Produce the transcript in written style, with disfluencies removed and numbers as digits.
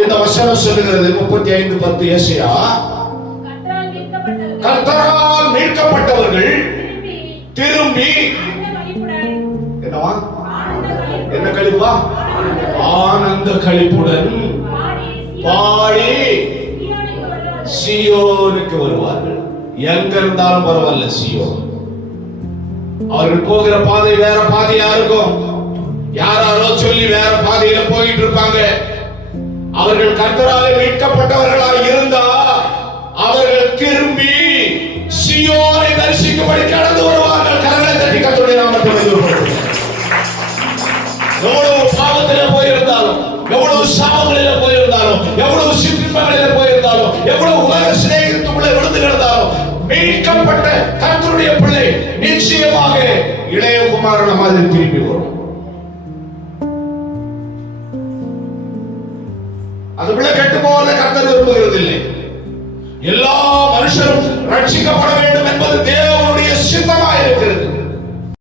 இந்த வசனம் சொல்லுகிறது 35:10 ஏசாயா, கர்த்தரால் மீட்கப்பட்டவர்கள் திரும்பி என்னவா என்ன களிப்பா ஆனந்த களிப்புடன் பாடி சீயோனுக்கு வருவார்கள். எங்க இருந்தாலும் பரவாயில்ல, சீயோன். அவர்கள் போகிற பாதை வேற பாதையா இருக்கும். யாராரோ சொல்லி வேற பாதையில போயிட்டு இருப்பாங்க. அவர்கள் கர்த்தராலே மீட்கப்பட்டவர்களாக இருந்தா அவர்கள் திரும்பி சீயோனை தரிசிக்கும்படி கடந்து வருவார்கள். கரங்களை தட்டி கர்த்தருடைய நாமத்தை மகிமைப்படுத்துங்கள். எவ்வளவு பாவத்திலே போயிருந்தாலும், எவ்வளவு சாபங்களிலே போயிருந்தாலும், எவ்வளவு சிற்றின்பங்களிலே போயிருந்தாலும், எவ்வளவு உலக சிநேகிதத்துக்குள்ளே விழுந்து கிடந்தாலும், மீட்கப்பட்ட கர்த்தருடைய பிள்ளை நிச்சயமாக இளைய குமாரன் மாதிரி திரும்பி வரும். அது பிள்ளை கெட்டு போவதை கர்த்தர் விரும்புகிறது இல்லை. எல்லா மனுஷரும் ரட்சிக்கப்பட வேண்டும் என்பது